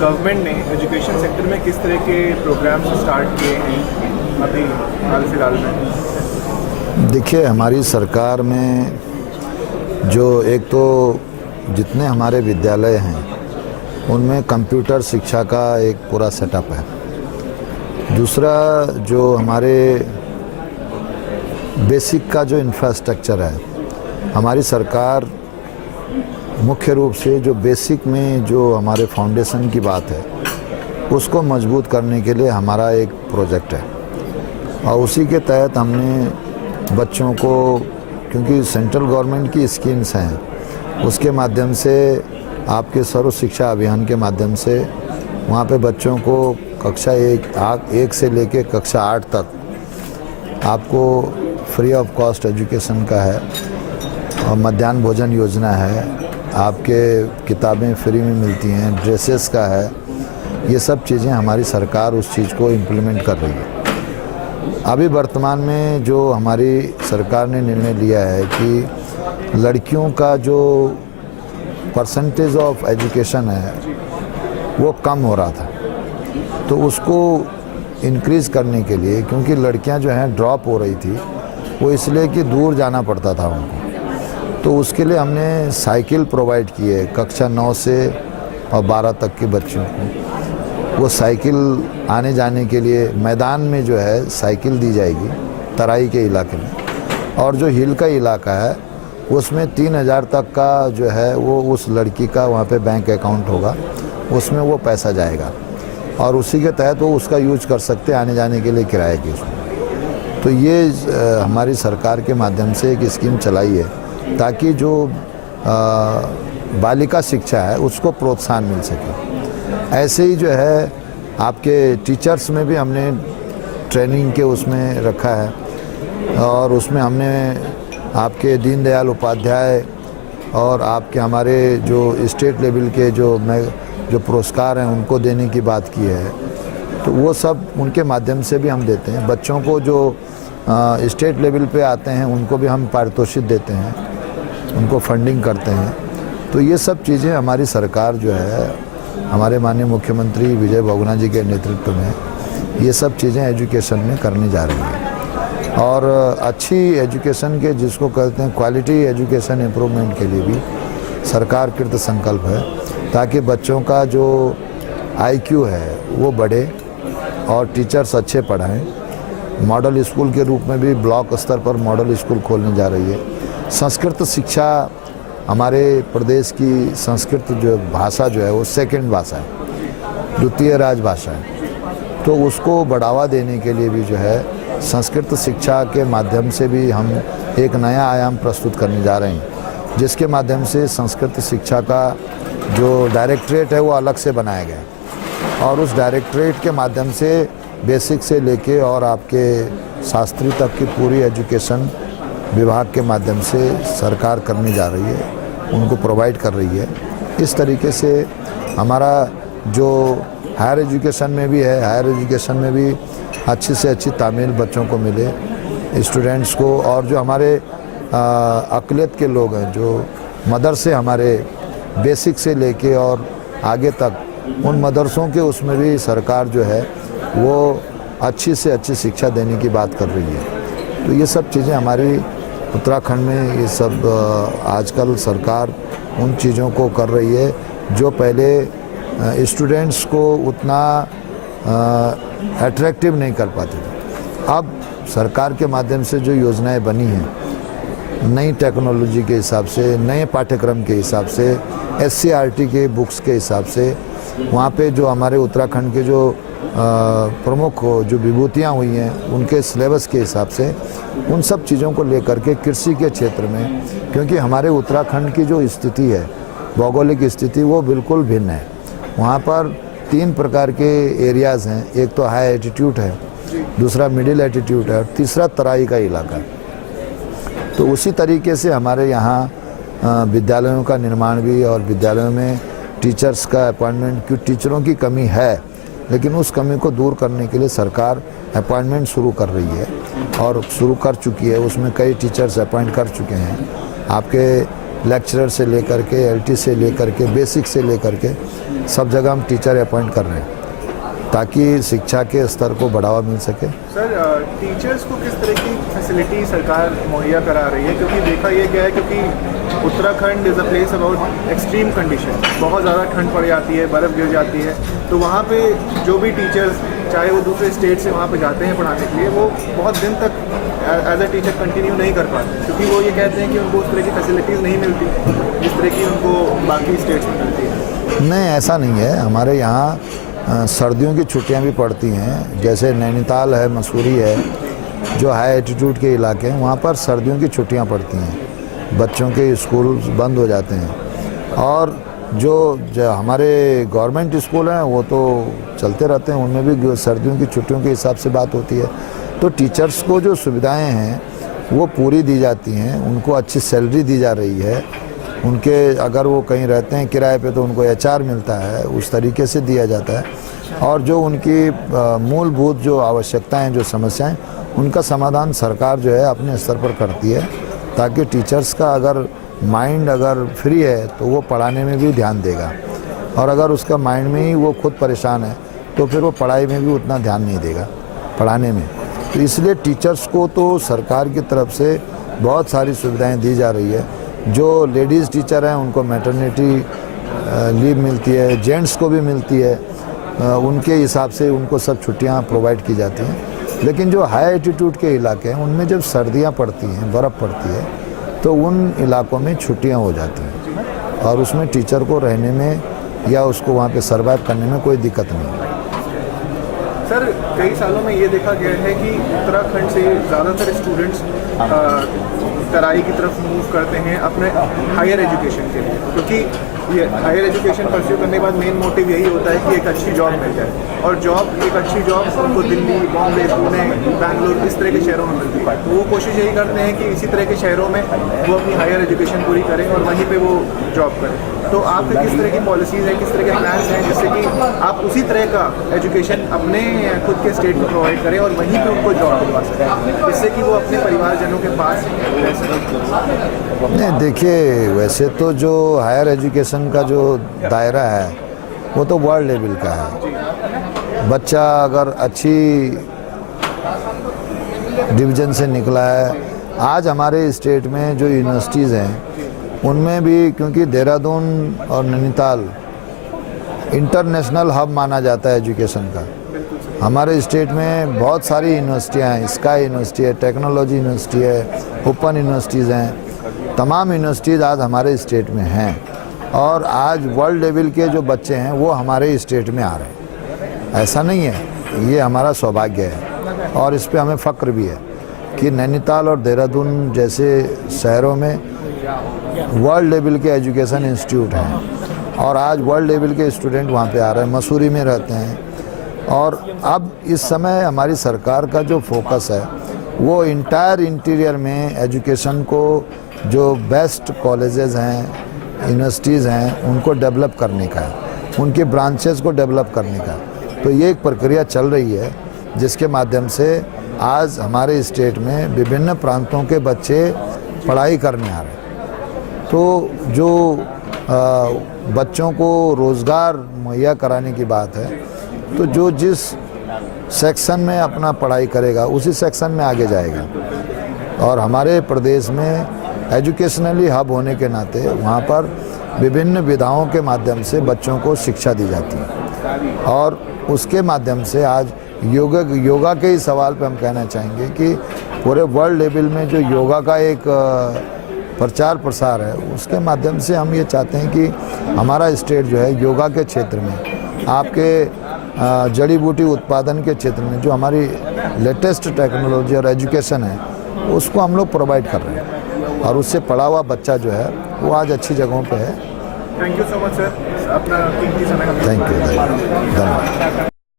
Government ने education sector में किस तरह के प्रोग्राम्स स्टार्ट किए हैं अभी हाल फिलहाल में? देखिए, हमारी सरकार में जो एक तो जितने हमारे विद्यालय हैं उनमें कंप्यूटर शिक्षा का एक पूरा सेटअप है। दूसरा, जो हमारे बेसिक का जो इंफ्रास्ट्रक्चर है, हमारी सरकार मुख्य रूप से जो बेसिक में जो हमारे फाउंडेशन की बात है उसको मजबूत करने के लिए हमारा एक प्रोजेक्ट है और उसी के तहत हमने बच्चों को, क्योंकि सेंट्रल गवर्नमेंट की स्कीम्स हैं, उसके माध्यम से आपके सर्व शिक्षा अभियान के माध्यम से वहाँ पे बच्चों को कक्षा एक से लेके कक्षा 8 तक आपको फ्री ऑफ कॉस्ट एजुकेशन का है और मध्याह्न भोजन योजना है, आपके किताबें फ्री में मिलती हैं, ड्रेसेस का है। ये सब चीज़ें हमारी सरकार उस चीज़ को इम्प्लीमेंट कर रही है। अभी वर्तमान में जो हमारी सरकार ने निर्णय लिया है कि लड़कियों का जो परसेंटेज ऑफ एजुकेशन है वो कम हो रहा था, तो उसको इंक्रीज़ करने के लिए, क्योंकि लड़कियां जो हैं ड्रॉप हो रही थी वो इसलिए कि दूर जाना पड़ता था उनको, तो उसके लिए हमने साइकिल प्रोवाइड की है कक्षा 9 से और 12 तक के बच्चों को। वो साइकिल आने जाने के लिए मैदान में जो है साइकिल दी जाएगी तराई के इलाके में, और जो हिल का इलाका है उसमें 3,000 तक का जो है वो उस लड़की का वहाँ पे बैंक अकाउंट होगा, उसमें वो पैसा जाएगा और उसी के तहत वो उसका यूज कर सकते आने जाने के लिए किराए की उसमें। तो ये हमारी सरकार के माध्यम से एक स्कीम चलाई है ताकि जो बालिका शिक्षा है उसको प्रोत्साहन मिल सके। ऐसे ही जो है आपके टीचर्स में भी हमने ट्रेनिंग के उसमें रखा है और उसमें हमने आपके दीनदयाल उपाध्याय और आपके हमारे जो स्टेट लेवल के जो पुरस्कार हैं उनको देने की बात की है, तो वो सब उनके माध्यम से भी हम देते हैं। बच्चों को जो स्टेट लेवल पे आते हैं उनको भी हम पारितोषिक देते हैं, उनको फंडिंग करते हैं। तो ये सब चीज़ें हमारी सरकार जो है, हमारे माननीय मुख्यमंत्री विजय बहुगुणा जी के नेतृत्व में ये सब चीज़ें एजुकेशन में करने जा रही है और अच्छी एजुकेशन के, जिसको कहते हैं क्वालिटी एजुकेशन इम्प्रूवमेंट के लिए भी सरकार कृत संकल्प है ताकि बच्चों का जो IQ है वो बढ़े और टीचर्स अच्छे पढ़ाएं। मॉडल स्कूल के रूप में भी ब्लॉक स्तर पर मॉडल स्कूल खोलने जा रही है। संस्कृत शिक्षा, हमारे प्रदेश की संस्कृत जो भाषा जो है वो सेकंड भाषा है, द्वितीय राजभाषा है, तो उसको बढ़ावा देने के लिए भी जो है संस्कृत शिक्षा के माध्यम से भी हम एक नया आयाम प्रस्तुत करने जा रहे हैं, जिसके माध्यम से संस्कृत शिक्षा का जो डायरेक्टरेट है वो अलग से बनाया गया और उस डायरेक्टरेट के माध्यम से बेसिक से लेके और आपके शास्त्री तक की पूरी एजुकेशन विभाग के माध्यम से सरकार करने जा रही है, उनको प्रोवाइड कर रही है। इस तरीके से हमारा जो हायर एजुकेशन में भी है, हायर एजुकेशन में भी अच्छी से अच्छी तामील बच्चों को मिले, स्टूडेंट्स को, और जो हमारे अक़लियत के लोग हैं, जो मदरसे हमारे बेसिक से लेके और आगे तक, उन मदरसों के उसमें भी सरकार जो है वो अच्छी से अच्छी शिक्षा देने की बात कर रही है। तो ये सब चीज़ें हमारी उत्तराखंड में, ये सब आजकल सरकार उन चीज़ों को कर रही है जो पहले स्टूडेंट्स को उतना अट्रैक्टिव नहीं कर पाते थे। अब सरकार के माध्यम से जो योजनाएं बनी हैं, नई टेक्नोलॉजी के हिसाब से, नए पाठ्यक्रम के हिसाब से, SCERT के बुक्स के हिसाब से, वहाँ पे जो हमारे उत्तराखंड के जो प्रमुख जो विभूतियाँ हुई हैं उनके सिलेबस के हिसाब से, उन सब चीज़ों को लेकर के कृषि के क्षेत्र में, क्योंकि हमारे उत्तराखंड की जो स्थिति है, भौगोलिक स्थिति, वो बिल्कुल भिन्न है। वहाँ पर 3 प्रकार के एरियाज़ हैं, एक तो हाई एल्टीट्यूड है, दूसरा मिडिल एल्टीट्यूड है और तीसरा तराई का इलाका है। तो उसी तरीके से हमारे यहाँ विद्यालयों का निर्माण भी, और विद्यालयों में टीचर्स का अपॉइंटमेंट, क्योंकि टीचरों की कमी है, लेकिन उस कमी को दूर करने के लिए सरकार अपॉइंटमेंट शुरू कर रही है और शुरू कर चुकी है। उसमें कई टीचर्स अपॉइंट कर चुके हैं, आपके लेक्चरर से लेकर के, LT से लेकर के, बेसिक से लेकर के सब जगह हम टीचर अपॉइंट कर रहे हैं ताकि शिक्षा के स्तर को बढ़ावा मिल सके। सर टीचर्स को किस तरह की फैसिलिटी सरकार मुहैया करा रही है, क्योंकि देखा यह गया है क्योंकि Uttarakhand is a place about extreme condition, बहुत ज़्यादा ठंड पड़ जाती है, बर्फ़ गिर जाती है, तो वहाँ पे जो भी टीचर्स चाहे वो दूसरे स्टेट से वहाँ पे जाते हैं पढ़ाने के लिए, वो बहुत दिन तक एज अ टीचर कंटिन्यू नहीं कर पाते, क्योंकि वो ये कहते हैं कि उनको उस तरह की फैसिलिटीज़ नहीं मिलती जिस तरह की उनको बाकी स्टेट्स में मिलती है। नहीं, ऐसा नहीं है। हमारे यहाँ सर्दियों की छुट्टियां भी पड़ती हैं, जैसे नैनीताल है, मसूरी है, जो हाई एल्टीट्यूड के इलाके हैं, वहाँ पर सर्दियों की छुट्टियां पड़ती हैं, बच्चों के स्कूल बंद हो जाते हैं। और जो हमारे गवर्नमेंट स्कूल हैं वो तो चलते रहते हैं, उनमें भी सर्दियों की छुट्टियों के हिसाब से बात होती है। तो टीचर्स को जो सुविधाएँ हैं वो पूरी दी जाती हैं, उनको अच्छी सैलरी दी जा रही है, उनके अगर वो कहीं रहते हैं किराए पे तो उनको HR मिलता है, उस तरीके से दिया जाता है। और जो उनकी मूलभूत जो आवश्यकताएं, जो समस्याएं, उनका समाधान सरकार जो है अपने स्तर पर करती है, ताकि टीचर्स का अगर माइंड अगर फ्री है तो वो पढ़ाने में भी ध्यान देगा, और अगर उसका माइंड में ही वो खुद परेशान है तो फिर वो पढ़ाई में भी उतना ध्यान नहीं देगा, पढ़ाने में। तो इसलिए टीचर्स को तो सरकार की तरफ से बहुत सारी सुविधाएँ दी जा रही है। जो लेडीज़ टीचर हैं उनको मैटरनिटी लीव मिलती है, जेंट्स को भी मिलती है, उनके हिसाब से उनको सब छुट्टियां प्रोवाइड की जाती हैं। लेकिन जो हाई एल्टीट्यूड के इलाके हैं उनमें जब सर्दियां पड़ती हैं, बर्फ़ पड़ती है, तो उन इलाकों में छुट्टियां हो जाती हैं और उसमें टीचर को रहने में या उसको वहाँ पे सर्वाइव करने में कोई दिक्कत नहीं है। सर कई सालों में ये देखा गया है कि उत्तराखंड से ज़्यादातर स्टूडेंट्स तराई की तरफ मूव करते हैं अपने हायर एजुकेशन के लिए, क्योंकि ये हायर एजुकेशन परस्यू करने के बाद मेन मोटिव यही होता है कि एक अच्छी जॉब मिल जाए, और एक अच्छी जॉब उनको दिल्ली, बॉम्बे, पुणे, बैंगलोर इस तरह के शहरों में मिलती है। तो वो कोशिश यही करते हैं कि इसी तरह के शहरों में वो अपनी हायर एजुकेशन पूरी करें और वहीं पर वो जॉब करें। तो आपके किस तरह की पॉलिसीज़ हैं, किस तरह के प्लान्स हैं जिससे कि आप उसी तरह का एजुकेशन अपने खुद के स्टेट को प्रोवाइड करें और वहीं पे उनको जॉब दिलवा सकें, जिससे कि वो अपने परिवारजनों के पास रह सकें? नहीं, देखिए, वैसे तो जो हायर एजुकेशन का जो दायरा है वो तो वर्ल्ड लेवल का है। बच्चा अगर अच्छी डिवीज़न से निकला है, आज हमारे स्टेट में जो यूनिवर्सिटीज़ हैं उनमें भी, क्योंकि देहरादून और नैनीताल इंटरनेशनल हब माना जाता है एजुकेशन का, हमारे स्टेट में बहुत सारी यूनिवर्सिटियाँ हैं, स्काई यूनिवर्सिटी है, टेक्नोलॉजी यूनिवर्सिटी है, ओपन यूनिवर्सिटीज़ हैं, तमाम यूनिवर्सिटीज़ आज हमारे स्टेट में हैं, और आज वर्ल्ड लेवल के जो बच्चे हैं वो हमारे स्टेट में आ रहे हैं। ऐसा नहीं है, ये हमारा सौभाग्य है और इस पे हमें फ़ख्र भी है कि नैनीताल और देहरादून जैसे शहरों में वर्ल्ड लेवल के एजुकेशन इंस्टीट्यूट हैं और आज वर्ल्ड लेवल के स्टूडेंट वहाँ पे आ रहे हैं, मसूरी में रहते हैं। और अब इस समय हमारी सरकार का जो फोकस है वो इंटायर इंटीरियर में एजुकेशन को, जो बेस्ट कॉलेजेस हैं, यूनिवर्सिटीज़ हैं, उनको डेवलप करने का है, उनके ब्रांचेस को डेवलप करने का। तो ये एक प्रक्रिया चल रही है जिसके माध्यम से आज हमारे स्टेट में विभिन्न प्रांतों के बच्चे पढ़ाई करने आ रहे हैं। तो जो बच्चों को रोज़गार मुहैया कराने की बात है, तो जो जिस सेक्शन में अपना पढ़ाई करेगा उसी सेक्शन में आगे जाएगा। और हमारे प्रदेश में एजुकेशनली हब होने के नाते वहाँ पर विभिन्न विधाओं के माध्यम से बच्चों को शिक्षा दी जाती है, और उसके माध्यम से आज योगा के ही सवाल पे हम कहना चाहेंगे कि पूरे वर्ल्ड लेवल में जो योगा का एक प्रचार प्रसार है, उसके माध्यम से हम ये चाहते हैं कि हमारा स्टेट जो है योगा के क्षेत्र में, आपके जड़ी बूटी उत्पादन के क्षेत्र में जो हमारी लेटेस्ट टेक्नोलॉजी और एजुकेशन है उसको हम लोग प्रोवाइड कर रहे हैं, और उससे पढ़ा हुआ बच्चा जो है वो आज अच्छी जगहों पे है। Thank you so much sir, अपना कीमती समय। थैंक यू, धन्यवाद।